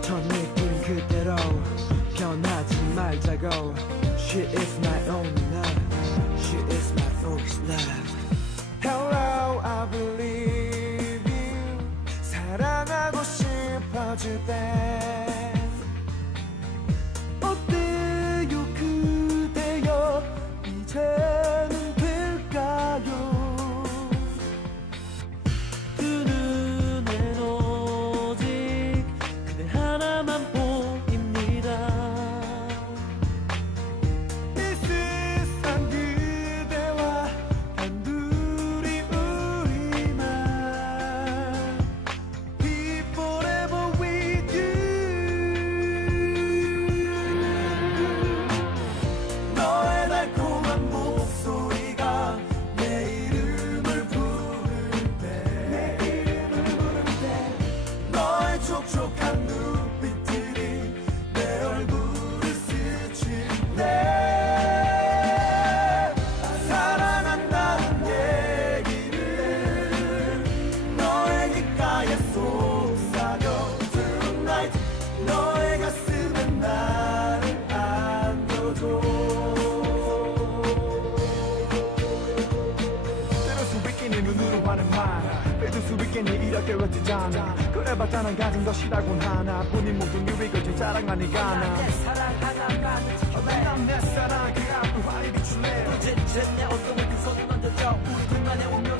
첫 느낌 그대로 변하지 말자고. She is my only love. She is my first love. Hello, I believe you. 사랑하고 싶어질 때 어때요 그대여 이제는 될까요? 두 눈엔 오직 그대 하나만 보입니다. 이 세상 그대와 단둘이 우리만 Be forever with you. 너의 달콤한 목소리가 내 이름을 부를 때 너의 촉촉한 눈빛들이 내 얼굴을 스친대. 사랑한다는 얘기를 너의 귓가에 속삭여 Tonight 너의 가슴에 나를 안겨줘. 때로 수비끼니 눈으로 하는 말 빼도 수비끼니 이렇게 외치잖아. 그래봤자 난 가진 것이라곤 하나 본인 모든 유익을 자랑하니까 나 사랑하나만 지켜내. 난 내 사랑 그 앞을 환히 비출래. 이제 내 어둠을 그 손에 던져줘. 우리 둘만의 운명